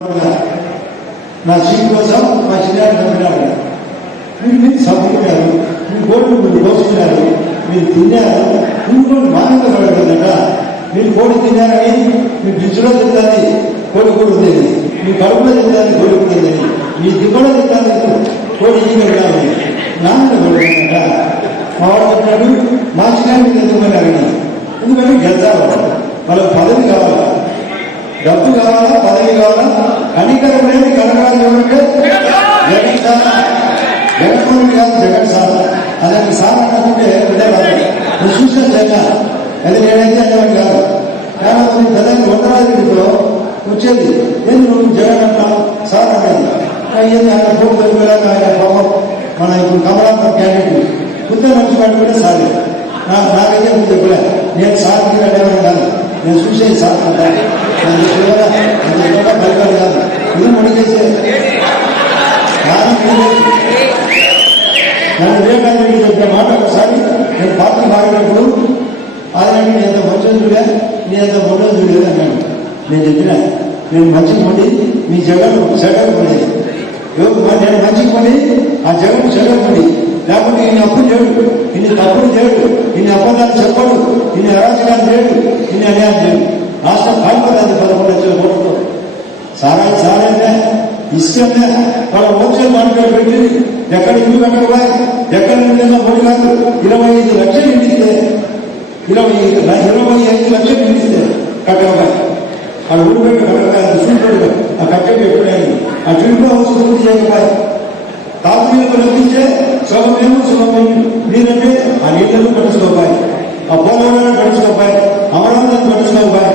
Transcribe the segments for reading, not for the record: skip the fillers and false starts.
నా సీట్ కోసం మా చిన్నాడు చంపినాడు. మీరు చంపుకున్నారు, మీరు కోడి మీరు కోసుకున్నారు, మీరు తిన్నారు, ఇంకోటి మానవ పడుతుందట. మీరు కోడి తిన్నారని మీ డ్రిడ్జ్లో తిందని కోడి కూడా ఉండేది, మీ కడుపులో తిందని కోడి ఉండేది, మీ దిబ్బలో తిందని కోడి ఈ వెళ్ళాలి నాన్న పడుతుందట. మా వాడు చెప్పినాడు మా చిన్నాడు ఎందుకన్నారని. ఎందుకంటే గెలుతారు, వాళ్ళకి పదవి కావాలా, డబ్బు కావాలా, పదవి కావాలా, కనికరం లేదు. కనకాలు ఏమంటే జగన్ సార్, జగన్మోహన్ కాదు జగన్ సార్. అలాంటి సార్ అనుకుంటే నేను చూసిన జగన్ అది నేనైతే అనేవాడు కాదు. కానీ ప్రధాని వందరాజుడితో వచ్చేది ఏంది నువ్వు జగన్ అంటావు సార్ అనేది. ఏంది ఆయన ఫోన్ తెలిపేలాగా ఆయన పాపం మన ఇప్పుడు కమలాపం క్యాండిడేట్ ముందే మంచి పట్టుకుంటే సార్ నాకైతే ముందు చెప్పలే. నేను సార్ అనేవాడు కాదు, నేను చూసేది సార్ అంటాను. భయపడి కాదు, ఇది ముడికేసే నన్ను వివేకానంద రెడ్డి చెప్పిన మాట ఒకసారి నేను పాత్ర మారినప్పుడు ఆయన నీ అంత మంచి చూడే, నీ అంత మొండ చూడలేదు అన్నాడు. నేను చెప్పిన నేను మంచి పడి మీ జగన్ చెడలు పడేది, నేను మంచి పడి ఆ జగన్ చెడలు పడి, లేకపోతే ఇన్ని అప్పులు చేయడు, ఇన్ని తప్పులు చేయడు, ఇన్ని అబద్ధాలు చెప్పడు, ఇన్ని అరాచకాలు చేయడు, ఇన్ని అన్యాయం చేయడు. రాష్ట్రం కాలిపోతుంది 11 లక్షల కోట్లతో. సారాయి సారైనా ఇష్టమే వాళ్ళ హోల్సేల్ మార్కెట్ పెట్టి ఎక్కడ ఇల్లు కట్టకపోయి ఎక్కడ నిండినా ఓడి కాదు 25 లక్షలు ఇండిస్తే 25 లక్షలు ఇండిస్తే కట్టకపోయి వాళ్ళు ఊడిపెట్టి కట్టకపోయి సూట్ ఆ కట్టెలు ఎప్పుడైంది ఆ డ్రింక్ హౌస్ పూర్తి చేయకపోయి తాగునీళ్ళు లభించే సులభమేమో సులభం నీరంటే ఆ నీళ్ళను పడుచుకోపోయి, ఆ పోలవరాన్ని పడుచుకోపోయి, అమరావతిని పడుచుకోపోయి,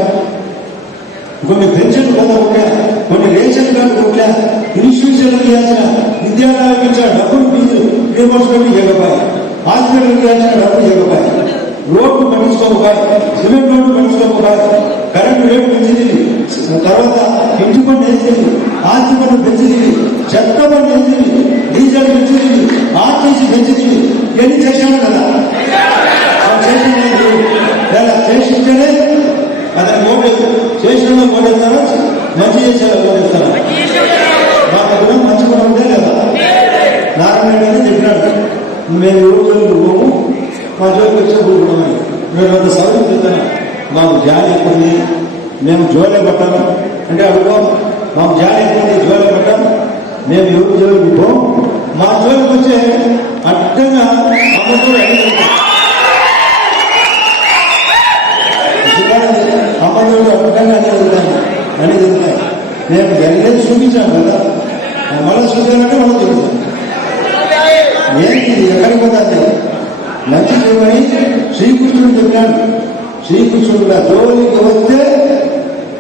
కొన్ని పెన్షన్లు కదా ఉంటే, కొన్ని రేషన్ కార్డు ఉంటే, ఇన్స్టిట్యూషన్లు ఇవ్వాల్సిన విద్యాలయాలకు ఇచ్చిన డబ్బులు ఫీజు రియంబర్స్మెంట్ ఇవ్వకపోయి, హాస్పిటల్కి ఇవ్వాల్సిన డబ్బులు ఇవ్వకపోయి, రోడ్డు పట్టించుకోకపోయి, సిమెంట్ రోడ్డు పట్టించుకోకపోయి, కరెంటు రేటు పెంచింది, తర్వాత ఇంటి పన్ను వేసింది, ఆస్తి పన్ను పెంచింది, చెత్త పన్ను వేసింది, డీజిల్ పెంచింది, ఆర్టీసీ పెంచింది. ఎన్ని చేశాను కదా చేసింటేనే అతను ఓటేది చేసిన ఓటేస్తారా, మంచి చేసేలా ఓటేస్తారా? మాకు కూడా మంచి కూడా ఉంటే లేదా నారాయణ గారు చెప్పినాడు, మేము ఎవరు జోలికి పోము, మా జోలికి వచ్చే కూడుకున్నామని. మేము అంత సౌకర్యం చెప్తాను, మాకు జాలి ఎక్కుంది, మేము జోలే పట్టాము అంటే అడుగు, మాకు జాలి ఎక్కుంది, జోలే పట్టాము, మేము ఎవరు జోలికి పోము. మా జోలికి వచ్చే అడ్డంగా అమ్మదోడు అడ్డంగా అనేది ఉన్నాయి. మేము జరిగేది చూపించాము కదా, మళ్ళీ చూపించాలంటే మనం చూపించాం. ఏంటి ఎక్కడికి పోతుంది? మంచి చేయమని శ్రీకృష్ణుడు చెప్పినాడు. శ్రీకృష్ణుడు జోలికి వస్తే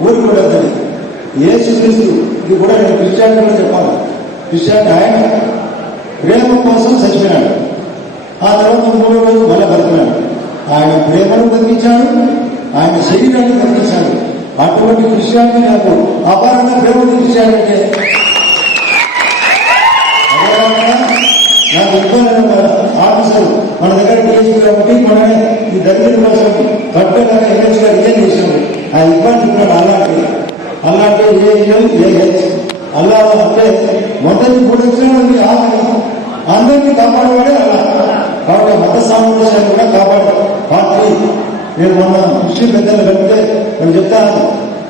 ఊరుకుంటుంది. యేసుక్రీస్తు ఇది కూడా నేను క్రిస్టియానిటీలో చెప్పాలి. క్రిస్టియానిటీ ఆయన ప్రేమ కోసం చచ్చిపోయినాడు, ఆ తర్వాత 3వ రోజు మళ్ళీ బతికినాడు. ఆయన ప్రేమను బతికించాడు, ఆయన శరీరాన్ని బతికించాడు. అటువంటి క్రిస్టియానిటీ నాకు అపారంగా ప్రేమ క్రిస్టియానిటీ. నాకు ఎంతో ఆఫీసర్ మన దగ్గర డిఎస్పీ కాబట్టి మనమే ఈ దగ్గర కోసం పట్టుకోలేక ఎన్హెచ్ గారు ఏం చేశాడు, ఆ ఇబ్బంది ఇప్పుడు అలాంటి అల్లా అంటే మొదటి 3 వచ్చిన అందరినీ కాపాడేవాడే అలా. కాబట్టి మత సామర్థ్యాన్ని కూడా కాపాడు పార్టీ. నేను మొన్న ముస్లిం పెద్దలు కలిపితే నేను చెప్తాను,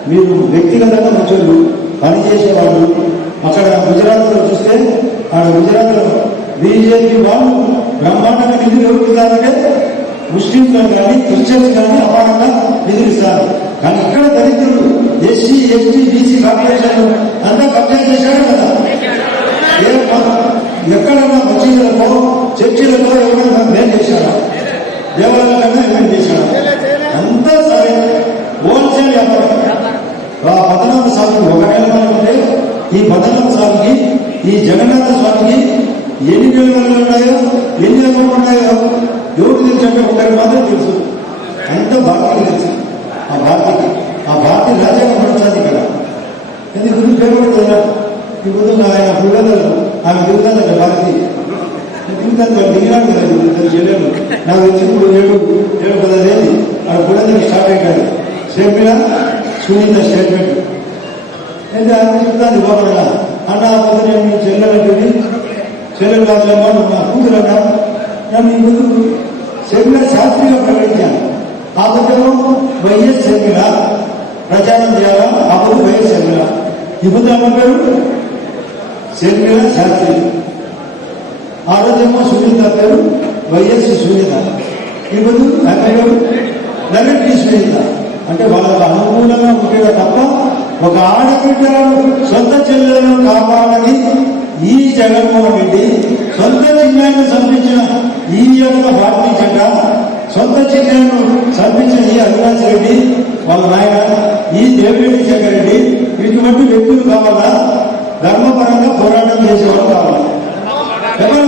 మీరు వ్యక్తిగతంగా మంచోళ్ళు పనిచేసేవాళ్ళు. అక్కడ గుజరాత్లో చూస్తే గుజరాత్లో బీజేపీ వాళ్ళు బ్రహ్మాండంగా నిధులు ఎవరుతారంటే ముస్లింలు కానీ క్రిస్టియన్స్ కానీ అపారంగా నిధులు ఇస్తారు. కానీ ఇక్కడ దళితులు ఎస్సీ ఎస్టీ బీసీ కార్పొరేషన్ అంతా కబ్జా చేశాడు కదా. ఎక్కడన్నా మసీదులతో చర్చిలతో ఎవరైనా మేలు చేశారా? దేవాలయాలన్నా ఏమేమి చేశారా? అంతా సరే హోల్సేల్ వ్యాపారం. ఆ పద్మనాభ స్వామికి ఒక నెల ఉంటే ఈ పద్మనాభ స్వామికి ఈ జగన్నాథ స్వామికి ఎన్ని నిలవలు ఉన్నాయో ఎన్ని అకౌంట్లు ఉన్నాయో ఎవరు తెలుసంటే ఒకరికి మాత్రం తెలుసు. అంత భారతీయులు తెలుసు. ఆ భారతీయ రాజ్యాంగం పడుతుంది కదా. ఇది గురించి పేరుపడుతుందా? ఇప్పుడు ఆయన పుల్లలు ఆమె దిగుతాను కదా భారతీయ దిగుతాను దిగినాడు కదా చేయలేము. నాకు వచ్చినప్పుడు 7-10 ఆ పుల్లలకి స్టార్ట్ అయ్యాడు. స్టేట్మెంట్ సునీత స్టేట్మెంట్ అయితే అన్ని చెప్తాను ఇవ్వకుండా అన్న పొద్దు నేను చెల్లెలంటుంది చెల్లెలు కాదులేమో నా కూతురు అన్నా నన్ను ఈ ముందు శర్మిల శాస్త్రిగా ప్రకటించాను. ఆ పొద్దులో వైఎస్ శర్మిల ప్రచారం చేయాలా ఆ పొద్దు వైఎస్ శర్మిల ఈ పొద్దు అన్న పేరు శర్మిల శాస్త్రి. ఆ రోజేమో సునీత పేరు వైఎస్ సునీత. ఈ పొద్దు అక్కడ లెవెన్ సునీత. అంటే వాళ్ళకు అనుకూలంగా ఉండేదా తప్ప ఒక ఆడబిడ్డలను సొంత చెల్లెలను కాపాడని ఈ జగన్మోహన్ రెడ్డి సొంత చిన్నాన్ని సంపించిన ఈ యొక్క భారతీయ జెండా, సొంత చిన్నాన్ని సంపించిన ఈ అవినాష్ రెడ్డి వాళ్ళ నాయన ఈ దేవిరెడ్డి శేఖర్ రెడ్డి ఇటువంటి వ్యక్తులు కావాలా? ధర్మపరంగా పోరాటం చేసేవాళ్ళు కావాలి. ఎవరు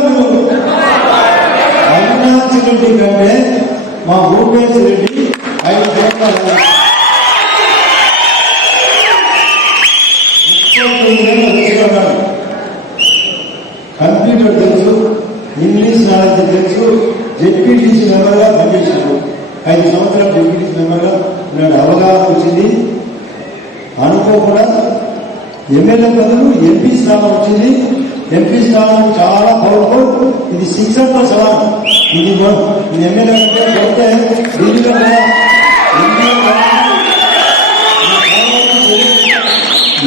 అవినాష్ రెడ్డి కంటే మా భూపేష్ రెడ్డి 5 సంవత్సరాలు కంప్యూటర్ తెలుసు, ఇంగ్లీష్ నాలెడ్జ్ తెలుసు, జెడ్పీటీసీ మెంబర్గా పనిచేశాడు. 5 సంవత్సరాలు జెడ్పీటీసీ మెంబర్గా నాకు అవగాహన వచ్చింది. అనుకోకుండా ఎమ్మెల్యే బదులు ఎంపీ స్థానం వచ్చింది. ఎంపీ స్థానం చాలా పవర్ఫుల్. ఇది 600 సవాల్. ఇది ఎమ్మెల్యే అంటే ఢిల్లీలో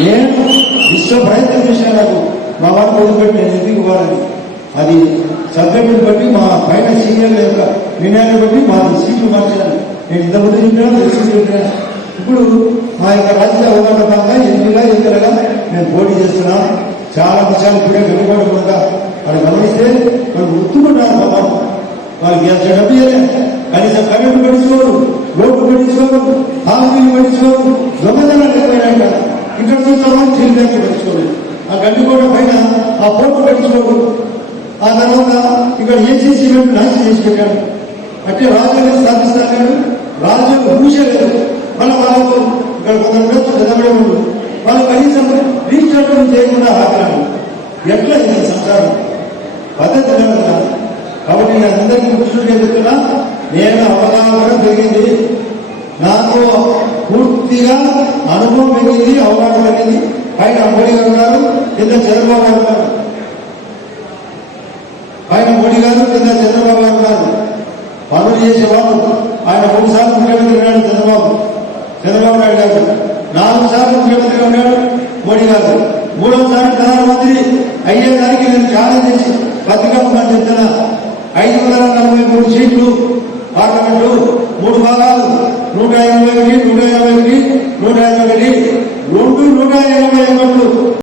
నేను విశ్వ ప్రయత్నం చేశాను. నాకు మా వాడిని వదిలిపెట్టి నేను ఎందుకు ఇవ్వాలని అది సబ్జెక్టుని బట్టి మా పైన సీనియర్ల యొక్క నిర్ణయాన్ని బట్టి మా సీట్లు మార్చాను. నేను ఇంతకుముందు చెప్పినా సీట్లు చెప్పినా. ఇప్పుడు మా యొక్క రాజకీయ అవగాహన భాగంగా ఎన్నికలుగా నేను పోటీ చేస్తున్నాను. చాలా విషయాలు ఇప్పుడే వెనుకోవడం అక్కడ గమనిస్తే మనం గుర్తుకుంటారు బాబా. వాళ్ళకి ఎంత డబ్బు కనీసం కరెంటు పట్టించుకోరు, రోడ్డు పట్టించుకోరు, హాస్పిటల్ పట్టించుకోరు, దొంగతనాలు ఎక్కువైనా ఇక్కడ చూస్తామని చిల్లికి పట్టించుకోలేదు. ఆ గడ్డికోట పైన ఆ పోర్టు పట్టించుకోరు. ఆ తర్వాత ఇక్కడ ఏసీసీ నాశనం చేసి పెట్టాడు. అంటే రాజ్యాంగం స్థాపిస్తాను, రాజ్యాంగం పూసేలేదు. మళ్ళీ వాళ్ళకు ఇక్కడ కొందరు చదవడం వాళ్ళు కనీసం రీస్టార్ట్ చేయకుండా ఆపరాడు. ఎట్లా ఇది సంసారం పద్ధతి కదా. కాబట్టి నేను అందరికీ కూర్చుని చెప్తున్నా, నేను అవగాహన పెరిగింది, నాకు పూర్తిగా అనుభవం పెరిగింది, అవగాహన పెరిగింది. పైన మోడీ గారు ఉన్నారు, కింద చంద్రబాబు గారు ఉన్నారు. పైన మోడీ గారు, కింద చంద్రబాబు గారు ఉన్నారు. పనులు చేసేవాళ్ళు. ఆయన 3 సార్లు ముఖ్యమంత్రి ఉన్నాడు చంద్రబాబు నాయుడు గారు. 4 సార్లు ముఖ్యమంత్రిగా ఉన్నాడు మోడీ గారు. 3వ సారి ప్రధానమంత్రి అయ్యేదానికి నేను ఛాలెంజ్ చేసి బతికమ్మని చెప్తున్నా. 543 సీట్లు పార్లమెంటు, 3 భాగాలు, 181, 181, 181, 2 181